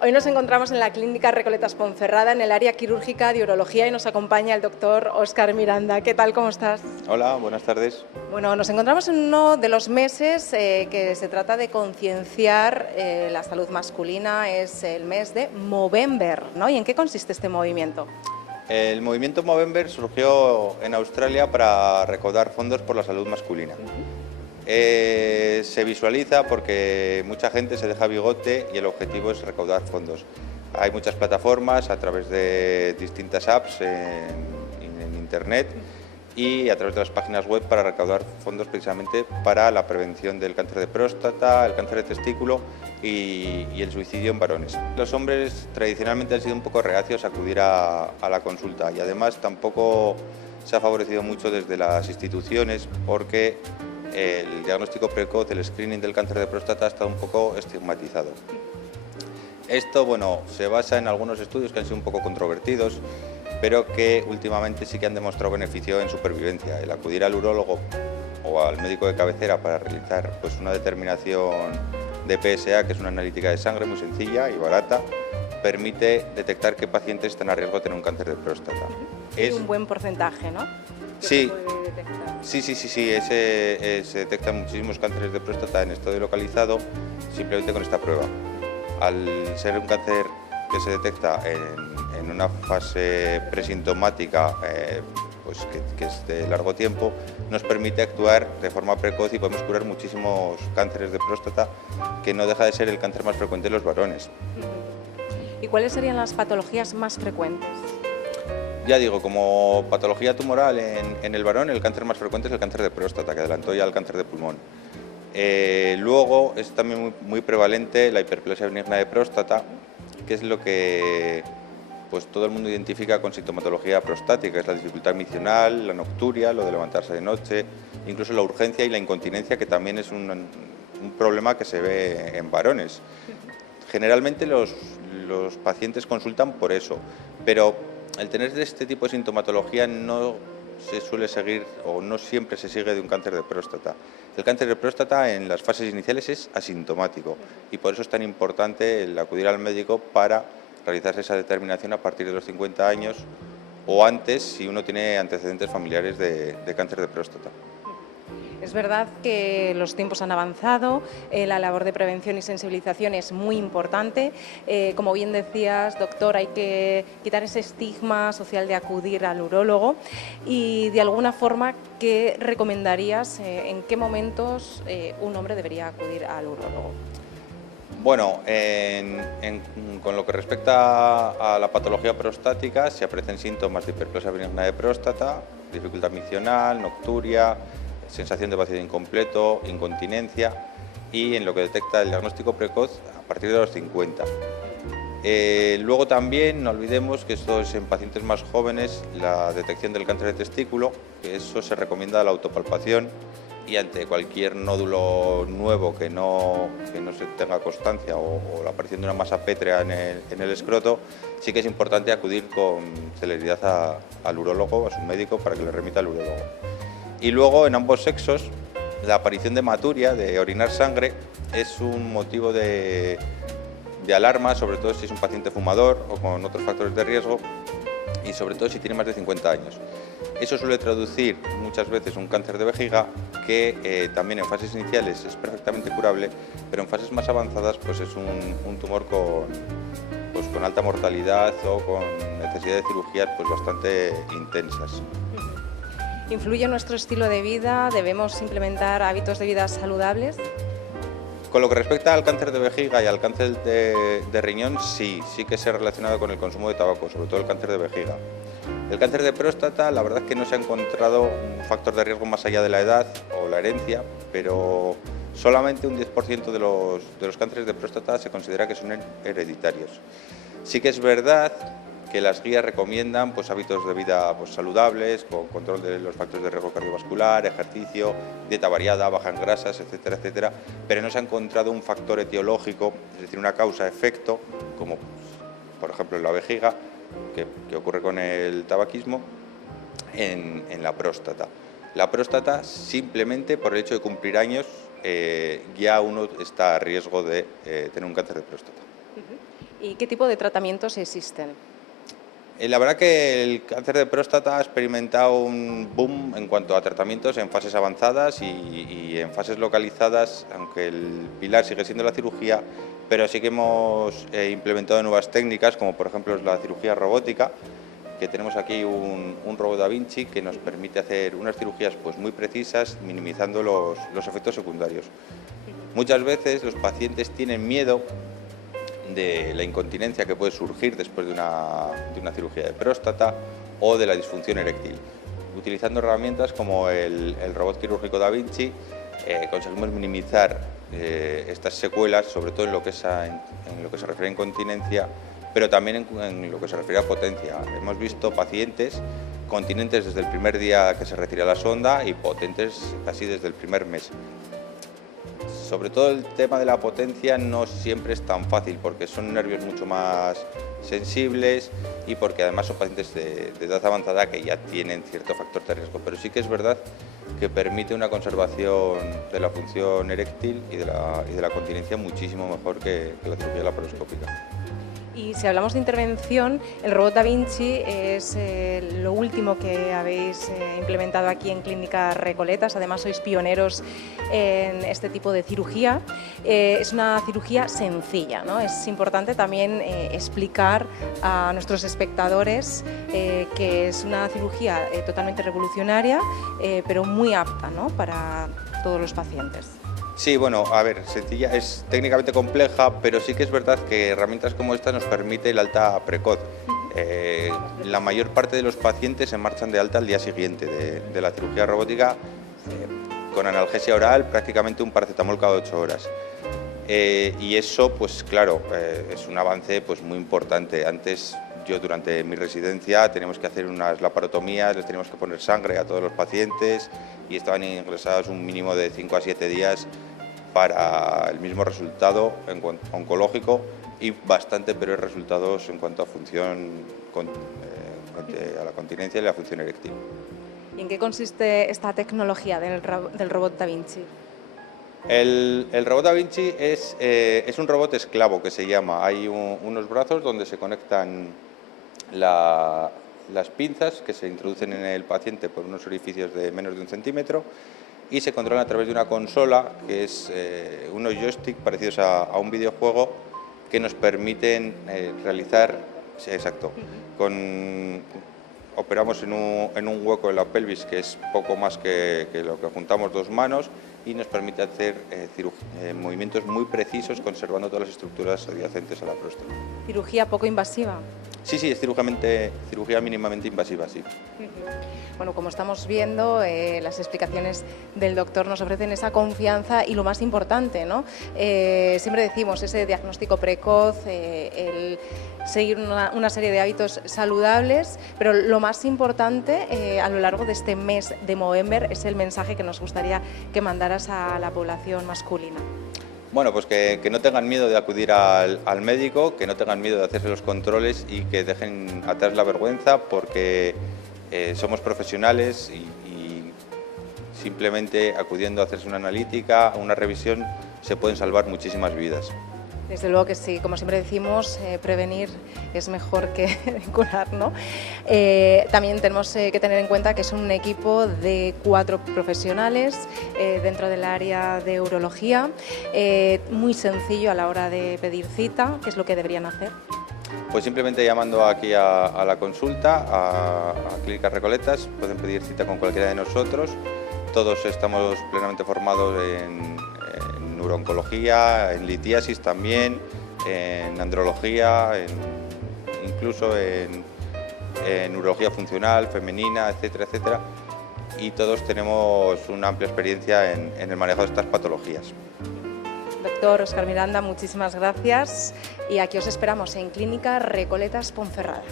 Hoy nos encontramos en la Clínica Recoletas Ponferrada, en el área quirúrgica de urología, y nos acompaña el doctor Óscar Miranda. ¿Qué tal? ¿Cómo estás? Hola, buenas tardes. Bueno, nos encontramos en uno de los meses que se trata de concienciar la salud masculina. Es el mes de Movember, ¿no? ¿Y en qué consiste este movimiento? El movimiento Movember surgió en Australia para recaudar fondos por la salud masculina. Se visualiza porque mucha gente se deja bigote y el objetivo es recaudar fondos. Hay muchas plataformas a través de distintas apps en internet y a través de las páginas web para recaudar fondos precisamente para la prevención del cáncer de próstata, el cáncer de testículo y el suicidio en varones. Los hombres tradicionalmente han sido un poco reacios a acudir a la consulta y además tampoco se ha favorecido mucho desde las instituciones porque el diagnóstico precoz, el screening del cáncer de próstata ha estado un poco estigmatizado. Esto, bueno, se basa en algunos estudios que han sido un poco controvertidos, pero que últimamente sí que han demostrado beneficio en supervivencia. El acudir al urólogo o al médico de cabecera para realizar pues, una determinación de PSA, que es una analítica de sangre muy sencilla y barata, permite detectar qué pacientes están a riesgo de tener un cáncer de próstata. Es un buen porcentaje, ¿no? Sí, se detectan muchísimos cánceres de próstata en estado localizado simplemente con esta prueba. Al ser un cáncer que se detecta en una fase presintomática pues que es de largo tiempo, nos permite actuar de forma precoz y podemos curar muchísimos cánceres de próstata, que no deja de ser el cáncer más frecuente en los varones. ¿Y cuáles serían las patologías más frecuentes? Ya digo, como patología tumoral en el varón, el cáncer más frecuente es el cáncer de próstata, que adelantó ya el cáncer de pulmón. Luego es también muy prevalente la hiperplasia benigna de próstata, que es lo que pues, todo el mundo identifica con sintomatología prostática, es la dificultad miccional, la nocturia, lo de levantarse de noche, incluso la urgencia y la incontinencia, que también es un problema que se ve en varones. Generalmente los pacientes consultan por eso, pero el tener este tipo de sintomatología no se suele seguir o no siempre se sigue de un cáncer de próstata. El cáncer de próstata en las fases iniciales es asintomático y por eso es tan importante el acudir al médico para realizarse esa determinación a partir de los 50 años o antes si uno tiene antecedentes familiares de cáncer de próstata. Es verdad que los tiempos han avanzado, la labor de prevención y sensibilización es muy importante. Como bien decías, doctor, hay que quitar ese estigma social de acudir al urólogo y, de alguna forma, ¿qué recomendarías? ¿En qué momentos un hombre debería acudir al urólogo? Bueno, con lo que respecta a la patología prostática, se aparecen síntomas de hiperplasia benigna de próstata, dificultad miccional, nocturia, sensación de vacío incompleto, incontinencia y en lo que detecta el diagnóstico precoz a partir de los 50. Luego también no olvidemos que esto es en pacientes más jóvenes, la detección del cáncer de testículo, que eso se recomienda la autopalpación y ante cualquier nódulo nuevo que no se tenga constancia o la aparición de una masa pétrea en el escroto, sí que es importante acudir con celeridad al urólogo, a su médico, para que le remita al urólogo. Y luego, en ambos sexos, la aparición de hematuria, de orinar sangre, es un motivo de alarma, sobre todo si es un paciente fumador o con otros factores de riesgo y sobre todo si tiene más de 50 años. Eso suele traducir muchas veces un cáncer de vejiga que también en fases iniciales es perfectamente curable, pero en fases más avanzadas pues es un tumor con alta mortalidad o con necesidad de cirugías pues bastante intensas. ¿Influye nuestro estilo de vida? ¿Debemos implementar hábitos de vida saludables? Con lo que respecta al cáncer de vejiga y al cáncer de riñón, sí que se ha relacionado con el consumo de tabaco, sobre todo el cáncer de vejiga. El cáncer de próstata, la verdad es que no se ha encontrado un factor de riesgo más allá de la edad o la herencia, pero solamente un 10% de los cánceres de próstata se considera que son hereditarios. Sí que es verdad que las guías recomiendan pues, hábitos de vida pues, saludables, con control de los factores de riesgo cardiovascular, ejercicio, dieta variada, baja en grasas, etcétera, etcétera, pero no se ha encontrado un factor etiológico, es decir, una causa-efecto, como por ejemplo en la vejiga, que ocurre con el tabaquismo, en la próstata. La próstata, simplemente por el hecho de cumplir años, ya uno está a riesgo de tener un cáncer de próstata. ¿Y qué tipo de tratamientos existen? La verdad que el cáncer de próstata ha experimentado un boom en cuanto a tratamientos en fases avanzadas y en fases localizadas, aunque el pilar sigue siendo la cirugía, pero sí que hemos implementado nuevas técnicas, como por ejemplo la cirugía robótica, que tenemos aquí un robot Da Vinci que nos permite hacer unas cirugías pues muy precisas, minimizando los efectos secundarios. Muchas veces los pacientes tienen miedo de la incontinencia que puede surgir después de una cirugía de próstata o de la disfunción eréctil. Utilizando herramientas como el robot quirúrgico Da Vinci conseguimos minimizar estas secuelas, sobre todo en lo que se refiere a incontinencia, pero también en lo que se refiere a potencia. Hemos visto pacientes continentes desde el primer día que se retira la sonda y potentes casi desde el primer mes. Sobre todo el tema de la potencia no siempre es tan fácil porque son nervios mucho más sensibles y porque además son pacientes de edad avanzada que ya tienen cierto factor de riesgo, pero sí que es verdad que permite una conservación de la función eréctil y de la continencia muchísimo mejor que la cirugía laparoscópica. Y si hablamos de intervención, el robot Da Vinci es lo último que habéis implementado aquí en Clínica Recoletas. Además, sois pioneros en este tipo de cirugía. Es una cirugía sencilla, ¿no? Es importante también explicar a nuestros espectadores que es una cirugía totalmente revolucionaria, pero muy apta, ¿no?, para todos los pacientes. Sí, bueno, a ver, sencilla, es técnicamente compleja, pero sí que es verdad que herramientas como esta nos permite el alta precoz. La mayor parte de los pacientes se marchan de alta al día siguiente de la cirugía robótica con analgesia oral, prácticamente un paracetamol cada 8 horas. Y eso, pues claro, es un avance pues, muy importante. Antes, yo durante mi residencia teníamos que hacer unas laparotomías, les teníamos que poner sangre a todos los pacientes y estaban ingresados un mínimo de 5 a 7 días para el mismo resultado en cuanto oncológico y bastante peores resultados en cuanto a función, a la continencia y la función eréctil. ¿Y en qué consiste esta tecnología del robot Da Vinci? El robot Da Vinci es un robot esclavo que se llama. Hay unos brazos donde se conectan las pinzas que se introducen en el paciente por unos orificios de menos de 1 centímetro y se controlan a través de una consola que es unos joysticks parecidos a un videojuego que nos permiten realizar, sí, exacto, operamos en un hueco en la pelvis que es poco más que lo que juntamos 2 manos y nos permite hacer movimientos muy precisos conservando todas las estructuras adyacentes a la próstata. ¿Cirugía poco invasiva? Sí, es cirugía mínimamente invasiva, sí. Bueno, como estamos viendo, las explicaciones del doctor nos ofrecen esa confianza y lo más importante, ¿no? Siempre decimos ese diagnóstico precoz, el seguir una serie de hábitos saludables, pero lo más importante a lo largo de este mes de Movember es el mensaje que nos gustaría que mandaras a la población masculina. Bueno, pues que no tengan miedo de acudir al médico, que no tengan miedo de hacerse los controles y que dejen atrás la vergüenza porque somos profesionales y simplemente acudiendo a hacerse una analítica, una revisión, se pueden salvar muchísimas vidas. Desde luego que sí, como siempre decimos, prevenir es mejor que curar, ¿no? También tenemos que tener en cuenta que es un equipo de 4 profesionales dentro del área de urología, muy sencillo a la hora de pedir cita. ¿Qué es lo que deberían hacer? Pues simplemente llamando aquí a la consulta, a Clínica Recoletas, pueden pedir cita con cualquiera de nosotros. Todos estamos plenamente formados en neurooncología, en litiasis también, en andrología, incluso en urología funcional, femenina, etcétera, etcétera. Y todos tenemos una amplia experiencia en el manejo de estas patologías. Doctor Óscar Miranda, muchísimas gracias y aquí os esperamos en Clínica Recoletas Ponferrada.